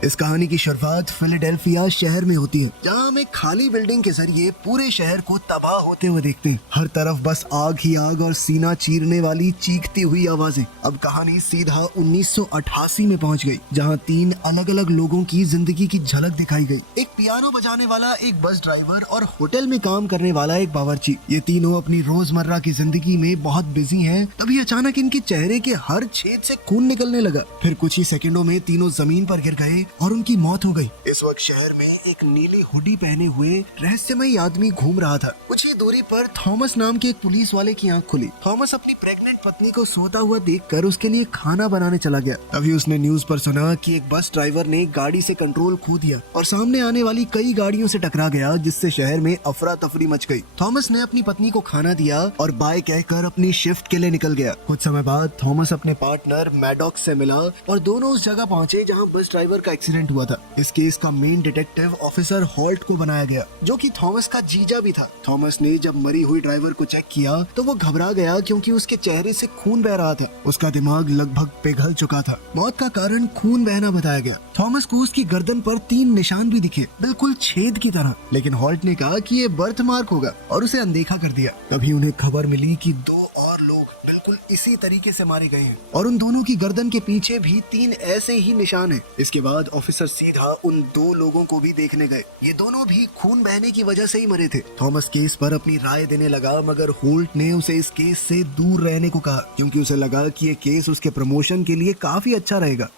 इस कहानी की शुरुआत फिलाडेल्फिया शहर में होती है, जहां हम एक खाली बिल्डिंग के जरिए पूरे शहर को तबाह होते हुए देखते हैं। हर तरफ बस आग ही आग और सीना चीरने वाली चीखती हुई आवाजें। अब कहानी सीधा 1988 में पहुंच गई, जहां 3 अलग अलग लोगों की जिंदगी की झलक दिखाई गई। एक पियानो बजाने वाला, एक बस ड्राइवर और होटल में काम करने वाला एक बावर्ची। ये तीनों अपनी रोजमर्रा की जिंदगी में बहुत बिजी हैं। तभी अचानक इनके चेहरे के हर छेद से खून निकलने लगा। फिर कुछ ही सेकंडों में तीनों जमीन पर गिर गए और उनकी मौत हो गई। इस वक्त शहर में एक नीली हुडी पहने हुए रहस्यमयी आदमी घूम रहा था। कुछ ही दूरी पर थॉमस नाम के एक पुलिस वाले की आंख खुली। थॉमस अपनी प्रेग्नेंट पत्नी को सोता हुआ देखकर उसके लिए खाना बनाने चला गया। तभी उसने न्यूज पर सुना कि एक बस ड्राइवर ने गाड़ी से कंट्रोल खो दिया और सामने आने वाली कई गाड़ियों से टकरा गया, जिससे शहर में अफरा तफरी मच गई। थॉमस ने अपनी पत्नी को खाना दिया और बाय कहकर अपनी शिफ्ट के लिए निकल गया। कुछ समय बाद थॉमस अपने पार्टनर मैडॉक्स से मिला और दोनों उस जगह पहुंचे जहां बस ड्राइवर का एक्सीडेंट हुआ था। इस केस का मेन डिटेक्टिव ऑफिसर हॉल्ट को बनाया गया, जो कि थॉमस का जीजा भी था। थॉमस ने जब मरी हुई ड्राइवर को चेक किया तो वो घबरा गया, क्योंकि उसके चेहरे से खून बह रहा था। उसका दिमाग लगभग पिघल चुका था। मौत का कारण खून बहना बताया गया। थॉमस को उसकी गर्दन पर 3 निशान भी दिखे, बिल्कुल छेद की तरह। लेकिन हॉल्ट ने कहा कि ये बर्थ मार्क होगा और उसे अनदेखा कर दिया। तभी उन्हें खबर मिली कि 2 और लोग बिल्कुल इसी तरीके से मारे गए हैं और उन दोनों की गर्दन के पीछे भी 3 ऐसे ही निशान हैं। इसके बाद ऑफिसर सीधा उन 2 लोगों को भी देखने गए। ये दोनों भी खून बहने की वजह से ही मरे थे। थॉमस केस पर अपनी राय देने लगा, मगर होल्ट ने उसे इस केस से दूर रहने को कहा, क्योंकि उसे लगा कि ये केस उसके प्रमोशन के लिए काफी अच्छा रहेगा।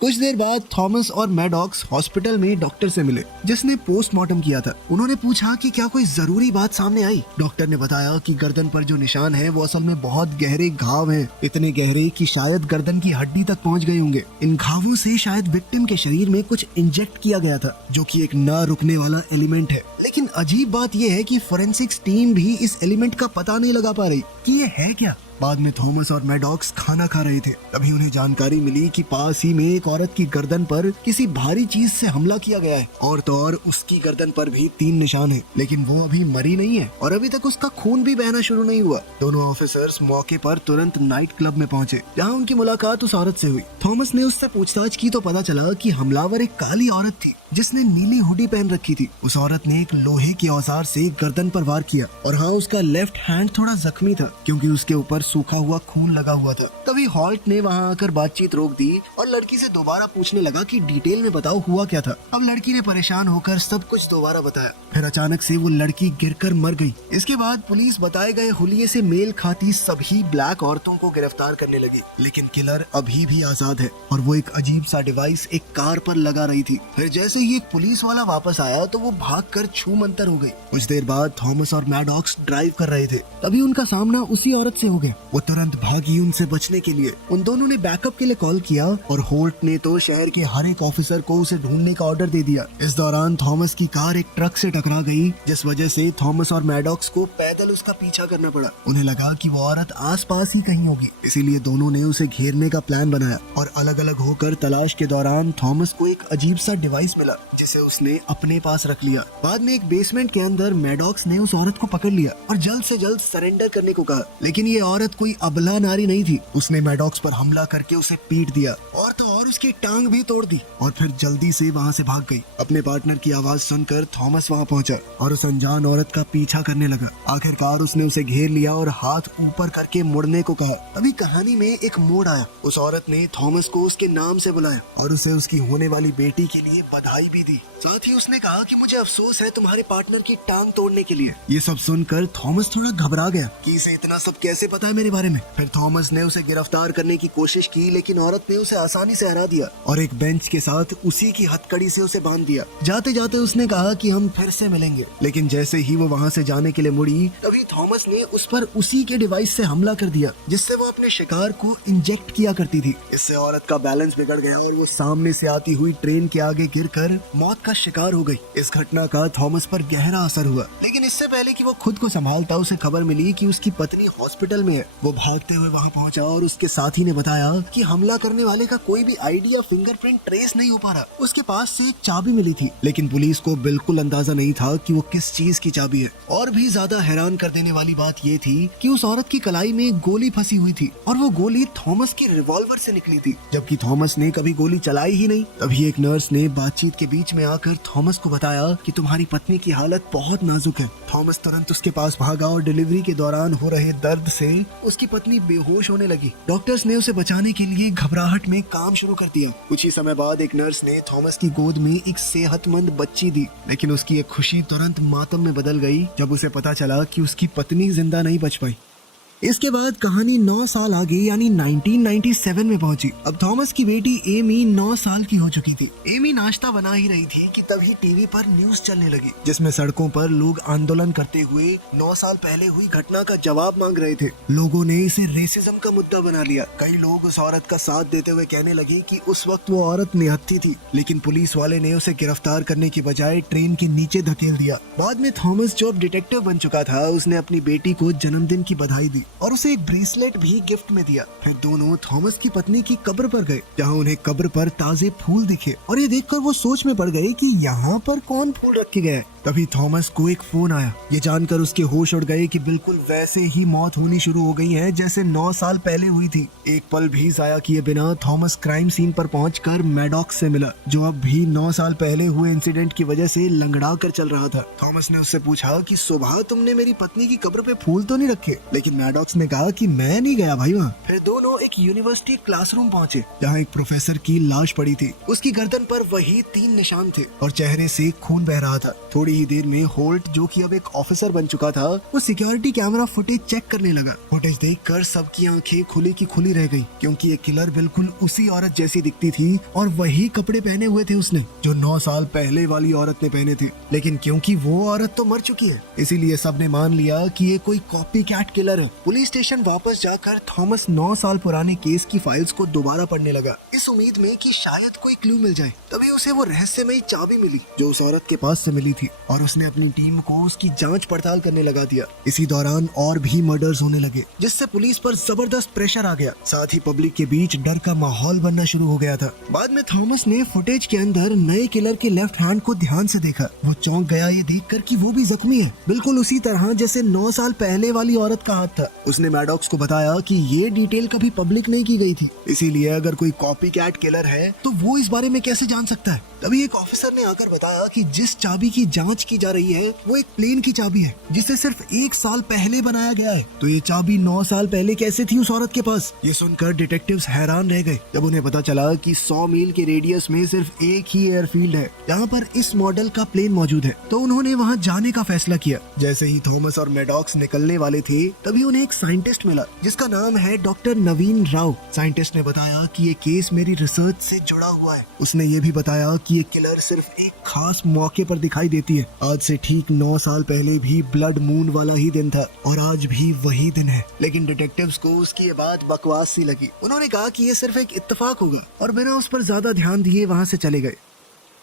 कुछ देर बाद थॉमस और मैडॉक्स हॉस्पिटल में डॉक्टर से मिले, जिसने पोस्टमार्टम किया था। उन्होंने पूछा कि क्या कोई जरूरी बात सामने आई। डॉक्टर ने बताया कि गर्दन पर जो निशान है वो असल में बहुत गहरे घाव हैं, इतने गहरे कि शायद गर्दन की हड्डी तक पहुंच गए होंगे। इन घावों से शायद विक्टिम के शरीर में कुछ इंजेक्ट किया गया था, जो कि एक ना रुकने वाला एलिमेंट है। लेकिन अजीब बात यह है कि फोरेंसिक्स टीम भी इस एलिमेंट का पता नहीं लगा पा रही कि ये है क्या। बाद में थॉमस और मैडॉक्स खाना खा रहे थे, तभी उन्हें जानकारी मिली कि पास ही में एक औरत की गर्दन पर किसी भारी चीज से हमला किया गया है। और तो और उसकी गर्दन पर भी 3 निशान हैं, लेकिन वो अभी मरी नहीं है और अभी तक उसका खून भी बहना शुरू नहीं हुआ। दोनों ऑफिसर्स मौके पर तुरंत नाइट क्लब में पहुंचे, जहां उनकी मुलाकात उस औरत से हुई। थॉमस ने उससे पूछताछ की तो पता चला कि हमलावर एक काली औरत थी, जिसने नीली हुडी पहन रखी थी। उस औरत ने एक लोहे के औजार से गर्दन पर वार किया और हाँ, उसका लेफ्ट हैंड थोड़ा जख्मी था, क्योंकि उसके ऊपर सूखा हुआ खून लगा हुआ था। तभी हॉल्ट ने वहां आकर बातचीत रोक दी और लड़की से दोबारा पूछने लगा कि डिटेल में बताओ हुआ क्या था। अब लड़की ने परेशान होकर सब कुछ दोबारा बताया। फिर अचानक से वो लड़की गिरकर मर गई। इसके बाद पुलिस बताए गए हुलिये से मेल खाती सभी ब्लैक औरतों को गिरफ्तार करने लगी, लेकिन किलर अभी भी आजाद है और वो एक अजीब सा डिवाइस एक कार पर लगा रही थी। फिर जैसे ही एक पुलिस वाला वापस आया तो वो भागकर छू मंतर हो गई। कुछ देर बाद थॉमस और मैडॉक्स ड्राइव कर रहे थे, तभी उनका सामना उसी औरत से हो गया। वो तुरंत भागी उनसे बचने के लिए। उन दोनों ने बैकअप के लिए कॉल किया और होल्ट ने तो शहर के हर एक ऑफिसर को उसे ढूंढने का ऑर्डर दे दिया। इस दौरान थॉमस की कार एक ट्रक से टकरा गई, जिस वजह से थॉमस और मैडॉक्स को पैदल उसका पीछा करना पड़ा। उन्हें लगा कि वो औरत आसपास ही कहीं होगी, इसीलिए दोनों ने उसे घेरने का प्लान बनाया और अलग अलग होकर तलाश के दौरान थॉमस को एक अजीब सा डिवाइस मिला, जिसे उसने अपने पास रख लिया। बाद में एक बेसमेंट के अंदर मैडॉक्स ने उस औरत को पकड़ लिया और जल्द से जल्द सरेंडर करने को कहा, लेकिन ये औरत कोई अबला नारी नहीं थी। उसने मैडॉक्स पर हमला करके उसे पीट दिया और तो और उसकी टांग भी तोड़ दी और फिर जल्दी से वहाँ से भाग गई। अपने पार्टनर की आवाज सुनकर थॉमस वहाँ पहुंचा और उस अनजान औरत का पीछा करने लगा। आखिरकार उसने उसे घेर लिया और हाथ ऊपर करके मुड़ने को कहा। अभी कहानी में एक मोड़ आया। उस औरत ने थॉमस को उसके नाम से बुलाया और उसे उसकी होने वाली बेटी के लिए बधाई भी दी। साथ ही उसने कहा कि मुझे अफसोस है तुम्हारे पार्टनर की टांग तोड़ने के लिए। ये सब सुनकर थॉमस थोड़ा घबरा गया कि इसे इतना सब कैसे पता है मेरे बारे में। फिर थॉमस ने उसे गिरफ्तार करने की कोशिश की, लेकिन औरत ने उसे आसानी से हरा दिया और एक बेंच के साथ उसी की हथकड़ी से उसे बांध दिया। जाते जाते उसने कहा कि हम फिर से मिलेंगे, लेकिन जैसे ही वो वहाँ से जाने के लिए मुड़ी, तभी थॉमस ने उस पर उसी के डिवाइस से हमला कर दिया, जिससे वो अपने शिकार को इंजेक्ट किया करती थी। इससे औरत का बैलेंस बिगड़ गया और वो सामने से आती हुई ट्रेन के आगे गिरकर मौत शौक का शिकार हो गई। इस घटना का थॉमस पर गहरा असर हुआ, लेकिन इससे पहले कि वो खुद को संभालता उसे खबर मिली कि उसकी पत्नी हॉस्पिटल में है। वो भागते हुए वहाँ पहुँचा और उसके साथी ने बताया कि हमला करने वाले का कोई भी आईडी या फिंगरप्रिंट ट्रेस नहीं हो पा रहा। उसके पास से एक चाबी मिली थी, लेकिन पुलिस को बिल्कुल अंदाजा नहीं था कि वो किस चीज की चाबी है। और भी ज्यादा हैरान कर देने वाली बात ये थी कि उस औरत की कलाई में एक गोली फंसी हुई थी और वो गोली थॉमस की रिवॉल्वर से निकली थी, जबकि थॉमस ने कभी गोली चलाई ही नहीं। तभी एक नर्स ने बातचीत के बीच में आकर थॉमस को बताया कि तुम्हारी पत्नी की हालत बहुत नाजुक है। थॉमस तुरंत उसके पास भागा और डिलीवरी के दौरान हो रहे दर्द से उसकी पत्नी बेहोश होने लगी। डॉक्टर्स ने उसे बचाने के लिए घबराहट में काम शुरू कर दिया। कुछ ही समय बाद एक नर्स ने थॉमस की गोद में एक सेहतमंद बच्ची दी, लेकिन उसकी एक खुशी तुरंत मातम में बदल गई जब उसे पता चला कि उसकी पत्नी जिंदा नहीं बच पाई। इसके बाद कहानी 9 साल आगे यानी 1997 में पहुंची। अब थॉमस की बेटी एमी 9 साल की हो चुकी थी। एमी नाश्ता बना ही रही थी कि तभी टीवी पर न्यूज चलने लगी, जिसमें सड़कों पर लोग आंदोलन करते हुए 9 साल पहले हुई घटना का जवाब मांग रहे थे। लोगों ने इसे रेसिज्म का मुद्दा बना लिया। कई लोग उस औरत का साथ देते हुए कहने लगे कि उस वक्त वो औरत निहत्थी थी, लेकिन पुलिस वाले ने उसे गिरफ्तार करने की बजाय ट्रेन के नीचे धकेल दिया। बाद में थॉमस जो अब डिटेक्टिव बन चुका था, उसने अपनी बेटी को जन्मदिन की बधाई दी और उसे एक ब्रेसलेट भी गिफ्ट में दिया। फिर दोनों थॉमस की पत्नी की कब्र पर गए, जहां उन्हें कब्र पर ताजे फूल दिखे और ये देखकर वो सोच में पड़ गए कि यहाँ पर कौन फूल रखे गए। तभी थॉमस को एक फोन आया। ये जानकर उसके होश उड़ गए कि बिल्कुल वैसे ही मौत होनी शुरू हो गई है जैसे 9 साल पहले हुई थी। एक पल भी जाया किए बिना थॉमस क्राइम सीन पर पहुंचकर मैडॉक्स से मिला, जो अब भी 9 साल पहले हुए इंसिडेंट की वजह से लंगड़ा कर चल रहा था। थॉमस ने उससे पूछा कि सुबह तुमने मेरी पत्नी की कब्र पे फूल तो नहीं रखे, लेकिन मैडॉक्स ने कहा कि मैं नहीं गया भाई वहाँ। फिर दोनों एक यूनिवर्सिटी क्लासरूम पहुंचे, जहाँ एक प्रोफेसर की लाश पड़ी थी। उसकी गर्दन पर वही 3 निशान थे और चेहरे से खून बह रहा था। थोड़ी ही देर में होल्ट, जो कि अब एक ऑफिसर बन चुका था, वो सिक्योरिटी कैमरा फुटेज चेक करने लगा। फुटेज देखकर सबकी आंखें खुली की खुली रह गई, क्योंकि ये किलर बिल्कुल उसी औरत जैसी दिखती थी और वही कपड़े पहने हुए थे उसने, जो 9 साल पहले वाली औरत ने पहने थे। लेकिन क्योंकि वो औरत तो मर चुकी है, इसीलिए सबने मान लिया कि ये कोई कॉपी कैट किलर है। पुलिस स्टेशन वापस जाकर थॉमस 9 साल पुराने केस की फाइल्स को दोबारा पढ़ने लगा, इस उम्मीद में कि शायद कोई क्लू मिल जाए। तभी उसे वो रहस्यमयी चाबी मिली जो उस औरत के पास से मिली थी, और उसने अपनी टीम को उसकी जांच पड़ताल करने लगा दिया। इसी दौरान और भी मर्डर्स होने लगे, जिससे पुलिस पर जबरदस्त प्रेशर आ गया। साथ ही पब्लिक के बीच डर का माहौल बनना शुरू हो गया था। बाद में थॉमस ने फुटेज के अंदर नए किलर के लेफ्ट हैंड को ध्यान से देखा। वो चौंक गया ये देखकर कि वो भी जख्मी है, बिल्कुल उसी तरह जैसे 9 साल पहले वाली औरत का हाथ था। उसने मैडॉक्स को बताया कि ये डिटेल कभी पब्लिक नहीं की गई थी, इसीलिए अगर कोई कॉपी कैट किलर है तो वो इस बारे में कैसे जान सकता है। तभी एक ऑफिसर ने आकर बताया कि जिस चाबी की जांच की जा रही है वो एक प्लेन की चाबी है, जिसे सिर्फ 1 साल पहले बनाया गया है। तो ये चाबी 9 साल पहले कैसे थी उस औरत के पास? ये सुनकर डिटेक्टिव्स हैरान रह गए जब उन्हें पता चला कि 100 मील के रेडियस में सिर्फ एक ही एयरफील्ड है जहाँ पर इस मॉडल का प्लेन मौजूद है। तो उन्होंने वहाँ जाने का फैसला किया। जैसे ही थॉमस और मैडॉक्स निकलने वाले थे, तभी उन्हें एक साइंटिस्ट मिला जिसका नाम है डॉक्टर नवीन राव। साइंटिस्ट ने बताया कि ये केस मेरी रिसर्च से जुड़ा हुआ है। उसने ये भी बताया कि ये किलर सिर्फ एक खास मौके पर दिखाई देती है। आज से ठीक 9 साल पहले भी ब्लड मून वाला ही दिन था और आज भी वही दिन है। लेकिन डिटेक्टिव्स को उसकी ये बात बकवास सी लगी। उन्होंने कहा कि ये सिर्फ एक इत्तेफाक होगा और बिना उस पर ज्यादा ध्यान दिए वहाँ से चले गए।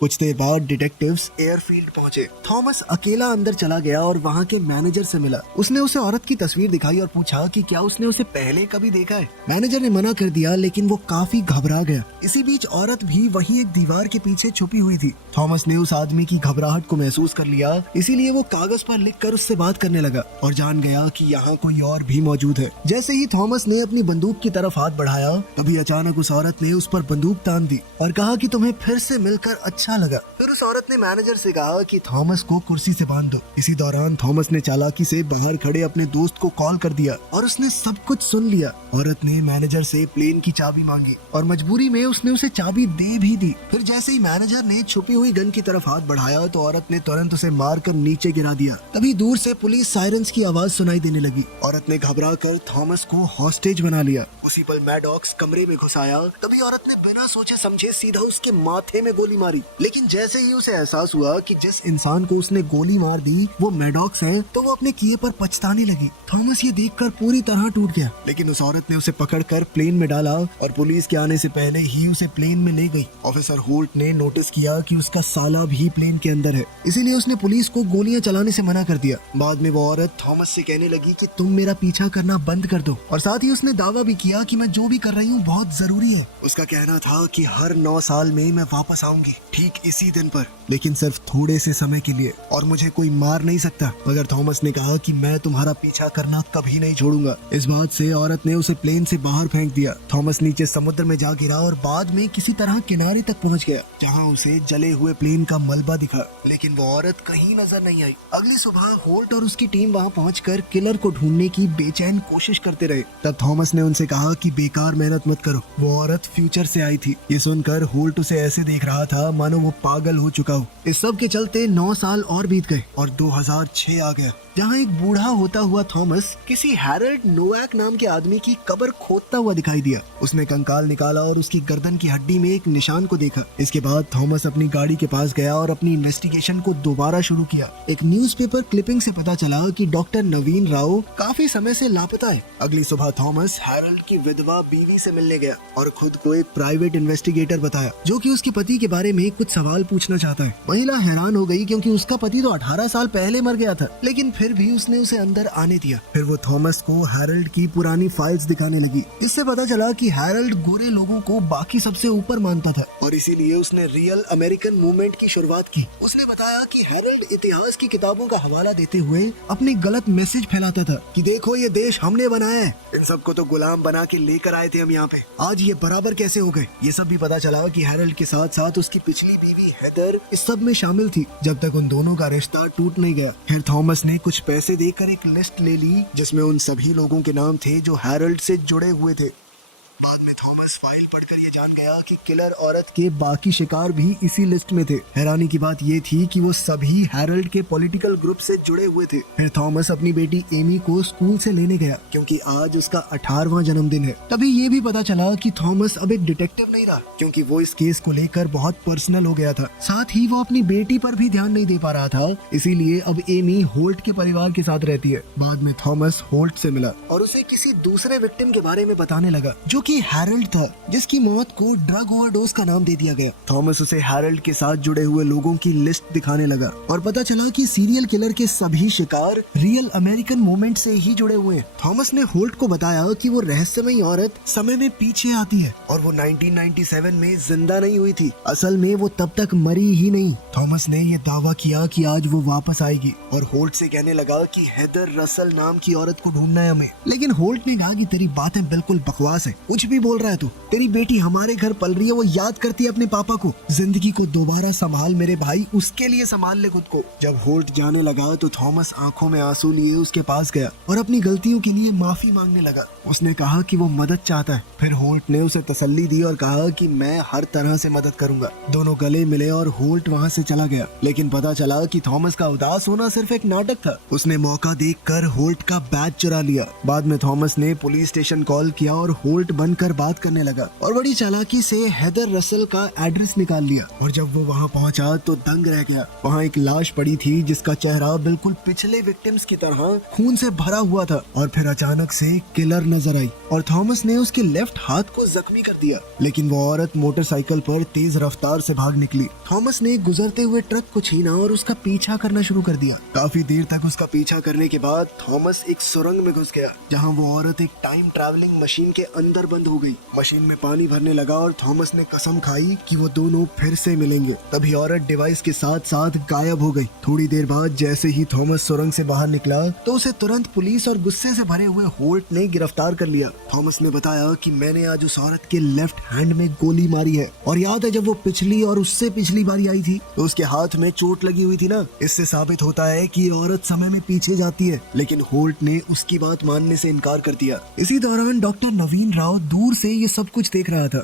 कुछ देर बाद डिटेक्टिव्स एयरफील्ड पहुंचे। थॉमस अकेला अंदर चला गया और वहाँ के मैनेजर से मिला। उसने उसे औरत की तस्वीर दिखाई और पूछा कि क्या उसने उसे पहले कभी देखा है। मैनेजर ने मना कर दिया, लेकिन वो काफी घबरा गया। इसी बीच औरत भी वहीं एक दीवार के पीछे छुपी हुई थी। थॉमस ने उस आदमी की घबराहट को महसूस कर लिया, इसीलिए वो कागज पर लिखकर उससे बात करने लगा और जान गया कि यहाँ कोई और भी मौजूद है। जैसे ही थॉमस ने अपनी बंदूक की तरफ हाथ बढ़ाया, तभी अचानक उस औरत ने उस पर बंदूक तान दी और कहा कि तुम्हें फिर से मिलकर अच्छा लगा। फिर उस औरत ने मैनेजर से कहा कि थॉमस को कुर्सी से बांध दो। इसी दौरान थॉमस ने चालाकी से बाहर खड़े अपने दोस्त को कॉल कर दिया और उसने सब कुछ सुन लिया। औरत ने मैनेजर से प्लेन की चाबी मांगी और मजबूरी में उसने उसे चाबी दे भी दी। फिर जैसे ही मैनेजर ने छुपी हुई गन की तरफ हाथ बढ़ाया तो औरत ने तुरंत उसे मारकर नीचे गिरा दिया। तभी दूर से पुलिस सायरन्स की आवाज सुनाई देने लगी। औरत ने घबरा कर थॉमस को हॉस्टेज बना लिया। उसी पल मैडॉक्स कमरे में घुस आया। तभी औरत ने बिना सोचे समझे सीधा उसके माथे में गोली मारी। लेकिन जैसे ही उसे एहसास हुआ कि जिस इंसान को उसने गोली मार दी वो मैडॉक्स है, तो वो अपने किए पर पछताने लगी। थॉमस ये देखकर पूरी तरह टूट गया, लेकिन उस औरत ने उसे पकड़कर प्लेन में डाला और पुलिस के आने से पहले ही उसे प्लेन में ले गई। ऑफिसर होल्ट ने नोटिस किया कि उसका साला भी प्लेन के अंदर है, इसीलिए उसने पुलिस को गोलियां चलाने से मना कर दिया। बाद में वो औरत थॉमस से कहने लगी कि तुम मेरा पीछा करना बंद कर दो, और साथ ही उसने दावा भी किया कि मैं जो भी कर रही हूँ बहुत जरूरी है। उसका कहना था कि हर 9 साल में मैं वापस आऊंगी ठीक इसी दिन पर, लेकिन सिर्फ थोड़े से समय के लिए, और मुझे कोई मार नहीं सकता। मगर थॉमस ने कहा कि मैं तुम्हारा पीछा करना कभी नहीं छोड़ूंगा। इस बात से औरत ने उसे प्लेन से बाहर फेंक दिया। थॉमस नीचे समुद्र में जा गिरा और बाद में किसी तरह किनारे तक पहुंच गया, जहां उसे जले हुए प्लेन का मलबा दिखा, लेकिन वो औरत कहीं नजर नहीं आई। अगली सुबह होल्ट और उसकी टीम वहां पहुंचकर किलर को ढूंढने की बेचैन कोशिश करते रहे। तब थॉमस ने उनसे कहा कि बेकार मेहनत मत करो। वो औरत फ्यूचर से आई थी। ये सुनकर होल्ट उसे ऐसे देख रहा था मानो वो पागल हो चुका हो। इस सब के चलते 9 साल और बीत गए और 2006 आ गया, जहाँ एक बूढ़ा होता हुआ थॉमस किसी हैरल्ड नोवाक नाम के आदमी की कब्र खोदता हुआ दिखाई दिया। उसने कंकाल निकाला और उसकी गर्दन की हड्डी में एक निशान को देखा। इसके बाद थॉमस अपनी गाड़ी के पास गया और अपनी इन्वेस्टिगेशन को दोबारा शुरू किया। एक न्यूज़पेपर क्लिपिंग से पता चला कि डॉक्टर नवीन राव काफी समय से लापता है। अगली सुबह थॉमस हैरल्ड की विधवा बीवी से मिलने गया और खुद को एक प्राइवेट इन्वेस्टिगेटर बताया, जो कि उसके पति के बारे में कुछ सवाल पूछना चाहता है। महिला हैरान हो गई क्योंकि उसका पति तो 18 साल पहले मर गया था, लेकिन फिर भी उसने उसे अंदर आने दिया। फिर वो थॉमस को हैरल्ड की पुरानी फाइल्स दिखाने लगी। इससे पता चला कि हैरल्ड गोरे लोगों को बाकी सबसे ऊपर मानता था और इसीलिए उसने रियल अमेरिकन मूवमेंट की शुरुआत की। उसने बताया कि हैरल्ड इतिहास की किताबों का हवाला देते हुए अपने गलत मैसेज फैलाता था कि देखो ये देश हमने बनाया है, इन सबको तो गुलाम बना के लेकर आए थे हम यहाँ पे, आज ये बराबर कैसे हो गए। ये सब भी पता चला कि हैरल्ड के साथ साथ उसकी पिछली बीवी हेदर इस सब में शामिल थी, जब तक उन दोनों का रिश्ता टूट नहीं गया। फिर थॉमस ने कुछ पैसे देकर एक लिस्ट ले ली जिसमें उन सभी लोगों के नाम थे जो हैरल्ड से जुड़े हुए थे। बाद में थॉमस फाइल पढ़कर ये जान गया कि किलर औरत के बाकी शिकार भी इसी लिस्ट में थे। हैरानी की बात ये थी कि वो सभी हैरल्ड के पॉलिटिकल ग्रुप से जुड़े हुए थे। फिर थॉमस अपनी बेटी एमी को स्कूल से लेने गया क्योंकि आज उसका 18वां जन्मदिन है। तभी ये भी पता चला कि थॉमस अब एक डिटेक्टिव नहीं रहा, क्योंकि वो इस केस को लेकर बहुत पर्सनल हो गया था। साथ ही वो अपनी बेटी पर भी ध्यान नहीं दे पा रहा था, इसीलिए अब एमी होल्ट के परिवार के साथ रहती है। बाद में थॉमस होल्ट से मिला और उसे किसी दूसरे विक्टिम के बारे में बताने लगा, जो कि हैरल्ड था, जिसकी मौत को ड्रग ओवरडोज का नाम दे दिया गया। थॉमस उसे हैरल्ड के साथ जुड़े हुए लोगों की लिस्ट दिखाने लगा और पता चला कि सीरियल किलर के सभी शिकार रियल अमेरिकन मूवमेंट से ही जुड़े हुए हैं। थॉमस ने होल्ट को बताया कि वो रहस्यमयी औरत समय में पीछे आती है और वो 1997 में जिंदा नहीं हुई थी। असल में वो तब तक मरी ही नहीं। थॉमस ने ये दावा किया कि आज वो वापस आएगी और होल्ट से कहने लगा कि हेदर रसल नाम की औरत को ढूंढना है हमें। लेकिन होल्ट ने कहा कि तेरी बातें बिल्कुल बकवास है, कुछ भी बोल रहा है तू। तेरी बेटी हमारे घर पल रही है, वो याद करती है अपने पापा को। जिंदगी को दोबारा संभाल मेरे भाई, उसके लिए संभाल ले खुद को। जब होल्ट जाने लगा तो थॉमस आंखों में आंसू लिए उसके पास गया और अपनी गलतियों के लिए माफी मांगने लगा। उसने कहा कि वो मदद चाहता है। फिर होल्ट ने उसे तसल्ली दी और कहा कि मैं हर तरह से मदद करूंगा। दोनों गले मिले और होल्ट वहां से चला गया। लेकिन पता चला कि थॉमस का उदास होना सिर्फ एक नाटक था। उसने मौका देखकर होल्ट का बैज चुरा लिया। बाद में थॉमस ने पुलिस स्टेशन कॉल किया और होल्ट बनकर बात करने लगा और बड़ी चालाकी से हेदर रसल का एड्रेस निकाल लिया। और जब वो वहां पहुंचा तो दंग रह गया। वहां एक लाश पड़ी थी जिसका चेहरा बिल्कुल पिछले विक्टिम्स की तरह खून से भरा हुआ था। और फिर अचानक से किलर नजर आई और थॉमस ने उसके लेफ्ट हाथ को जख्मी कर दिया। लेकिन वो औरत मोटरसाइकिल पर तेज रफ्तार से भाग निकली। थॉमस ने गुजरते हुए ट्रक को छीना और उसका पीछा करना शुरू कर दिया। काफी देर तक उसका पीछा करने के बाद थॉमस एक सुरंग में घुस गया, जहां वो औरत एक टाइम ट्रैवलिंग मशीन के अंदर बंद हो गई। मशीन में पानी भरने लगा और थॉमस ने कसम खाई कि वो दोनों फिर से मिलेंगे। तभी औरत डिवाइस के साथ साथ गायब हो गई। थोड़ी देर बाद जैसे ही थॉमस सुरंग से बाहर निकला तो उसे तुरंत पुलिस और गुस्से से भरे हुए होल्ट ने गिरफ्तार कर लिया। थॉमस ने बताया कि मैंने आज उस औरत के लेफ्ट हैंड में गोली मारी है और याद है जब वो पिछली और उससे पिछली बारी आई थी तो उसके हाथ में चोट लगी हुई थी ना। इससे साबित होता है कि ये औरत समय में पीछे जाती है। लेकिन होल्ट ने उसकी बात मानने से इनकार कर दिया। इसी दौरान डॉक्टर नवीन राव दूर से ये सब कुछ देख रहा था।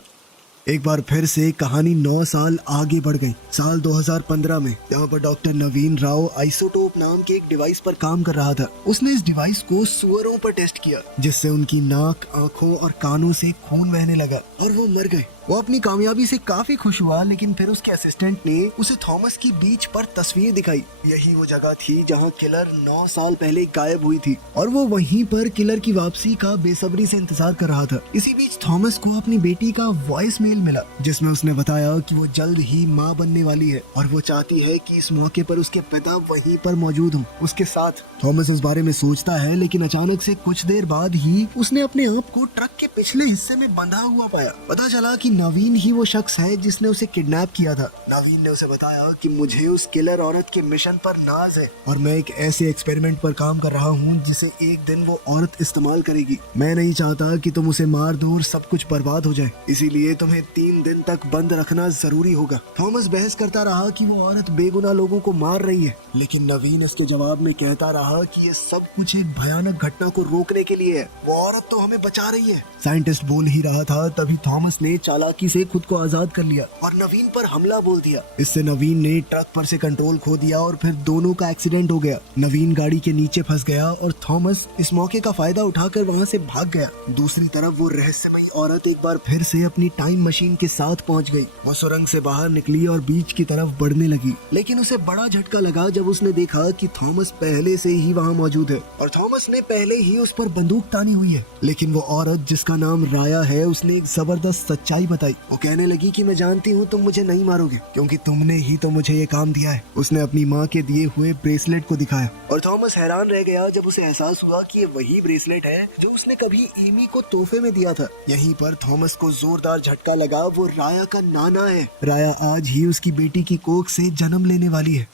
एक बार फिर से कहानी 9 साल आगे बढ़ गई। साल 2015 में यहाँ पर डॉक्टर नवीन राव आइसोटोप नाम के एक डिवाइस पर काम कर रहा था। उसने इस डिवाइस को सुअरों पर टेस्ट किया, जिससे उनकी नाक, आंखों और कानों से खून बहने लगा और वो मर गए। वो अपनी कामयाबी से काफी खुश हुआ, लेकिन फिर उसके असिस्टेंट ने उसे थॉमस की बीच पर तस्वीर दिखाई। यही वो जगह थी जहाँ किलर 9 साल पहले गायब हुई थी और वो वहीं पर किलर की वापसी का बेसब्री से इंतजार कर रहा था। इसी बीच थॉमस को अपनी बेटी का वॉइस मेल मिला, जिसमें उसने बताया कि वो जल्द ही माँ बनने वाली है और वो चाहती है कि इस मौके पर उसके पिता वहीं पर मौजूद हों उसके साथ। थॉमस इस बारे में सोचता है, लेकिन अचानक से कुछ देर बाद ही उसने अपने आप को ट्रक के पिछले हिस्से में बंधा हुआ पाया। पता चला कि नवीन ही वो शख्स है जिसने उसे किडनैप किया था। नवीन ने उसे बताया कि मुझे उस किलर औरत के मिशन पर नाज है और मैं एक ऐसे एक्सपेरिमेंट पर काम कर रहा हूँ जिसे एक दिन वो औरत इस्तेमाल करेगी। मैं नहीं चाहता कि तुम उसे मार दो और सब कुछ बर्बाद हो जाए, इसीलिए तुम्हें 3 दिन तक बंद रखना जरूरी होगा। थॉमस बहस करता रहा कि वो औरत बेगुनाह लोगों को मार रही है, लेकिन नवीन इसके जवाब में कहता रहा कि ये सब कुछ एक भयानक घटना को रोकने के लिए है। वो औरत तो हमें बचा रही है। साइंटिस्ट बोल ही रहा था, तभी थॉमस ने चालाकी से खुद को आजाद कर लिया और नवीन पर हमला बोल दिया। इससे नवीन ने ट्रक पर से कंट्रोल खो दिया और फिर दोनों का एक्सीडेंट हो गया। नवीन गाड़ी के नीचे फंस गया और थॉमस इस मौके का फायदा उठाकर वहाँ से भाग गया। दूसरी तरफ वो रहस्यमयी औरत एक बार फिर से अपनी टाइम मशीन के साथ पहुँच गई। वो सुरंग से बाहर निकली और बीच की तरफ बढ़ने लगी, लेकिन उसे बड़ा झटका लगा जब उसने देखा कि थॉमस पहले से ही वहाँ मौजूद है और थॉमस ने पहले ही उस पर बंदूक तानी हुई है। लेकिन वो औरत जिसका नाम राया है, उसने एक जबरदस्त सच्चाई बताई। वो कहने लगी कि मैं जानती हूँ तुम मुझे नहीं मारोगे क्योंकि तुमने ही तो मुझे ये काम दिया है। उसने अपनी माँ के दिए हुए ब्रेसलेट को दिखाया और थॉमस हैरान रह गया जब उसे एहसास हुआ कि ये वही ब्रेसलेट है जो उसने कभी एमी को तोहफे में दिया था। यहीं पर थॉमस को जोरदार झटका लगा। वो राया का नाना है। राया आज ही उसकी बेटी की कोख से जन्म लेने वाली है।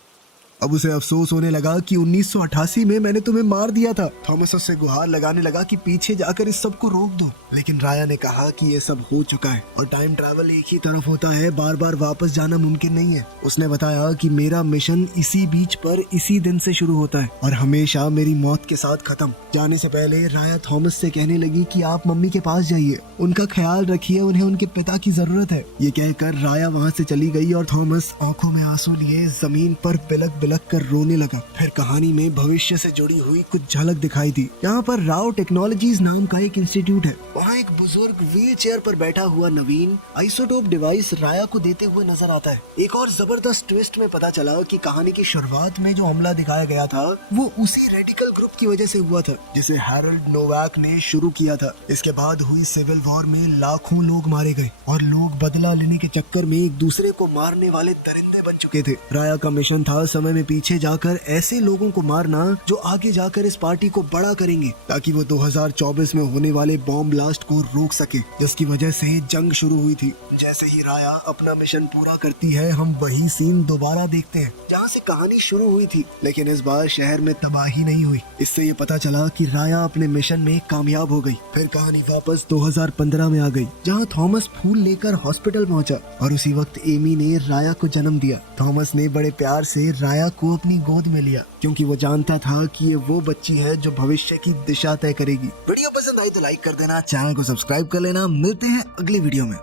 अब उसे अफसोस होने लगा कि 1988 में मैंने तुम्हें मार दिया था। थॉमस उससे गुहार लगाने लगा कि पीछे जाकर इस सब को रोक दो, लेकिन राया ने कहा कि ये सब हो चुका है और टाइम ट्रैवल एक ही तरफ होता है, बार बार वापस जाना मुमकिन नहीं है। उसने बताया कि मेरा मिशन इसी बीच पर इसी दिन से शुरू होता है और हमेशा मेरी मौत के साथ खत्म। जाने से पहले राया थॉमस से कहने लगी कि आप मम्मी के पास जाइए, उनका ख्याल रखिए, उन्हें उनके पिता की जरूरत है। ये कहकर राया वहाँ से चली गई और थॉमस आंखों में आंसू लिए जमीन पर बिलक कर रोने लगा। फिर कहानी में भविष्य से जुड़ी हुई कुछ झलक दिखाई दी। यहाँ पर राव टेक्नोलॉजीज नाम का एक इंस्टीट्यूट है। वहाँ एक बुजुर्ग व्हील चेयर पर बैठा हुआ नवीन आइसोटोप डिवाइस राया को देते हुए नजर आता है। एक और जबरदस्त ट्विस्ट में पता चला कि कहानी की शुरुआत में जो हमला दिखाया गया था वो उसी रेडिकल ग्रुप की वजह से हुआ था जिसे हैरोल्ड नोवाक ने शुरू किया था। इसके बाद हुई सिविल वॉर में लाखों लोग मारे गए और लोग बदला लेने के चक्कर में एक दूसरे को मारने वाले दरिंदे बन चुके थे। राया का मिशन था समय में पीछे जाकर ऐसे लोगों को मारना जो आगे जाकर इस पार्टी को बड़ा करेंगे, ताकि वो 2024 में होने वाले बॉम्ब ब्लास्ट को रोक सके, जिसकी वजह से जंग शुरू हुई थी। जैसे ही राया अपना मिशन पूरा करती है, हम वही सीन दोबारा देखते हैं जहाँ से कहानी शुरू हुई थी, लेकिन इस बार शहर में तबाही नहीं हुई। इससे ये पता चला कि राया अपने मिशन में कामयाब हो गई। फिर कहानी वापस 2015 में आ गई, जहाँ थॉमस फूल लेकर हॉस्पिटल पहुंचा और उसी वक्त एमी ने राया को जन्म दिया। थॉमस ने बड़े प्यार से राया को अपनी गोद में लिया क्योंकि वो जानता था कि ये वो बच्ची है जो भविष्य की दिशा तय करेगी। वीडियो पसंद आई तो लाइक कर देना, चैनल को सब्सक्राइब कर लेना। मिलते हैं अगली वीडियो में।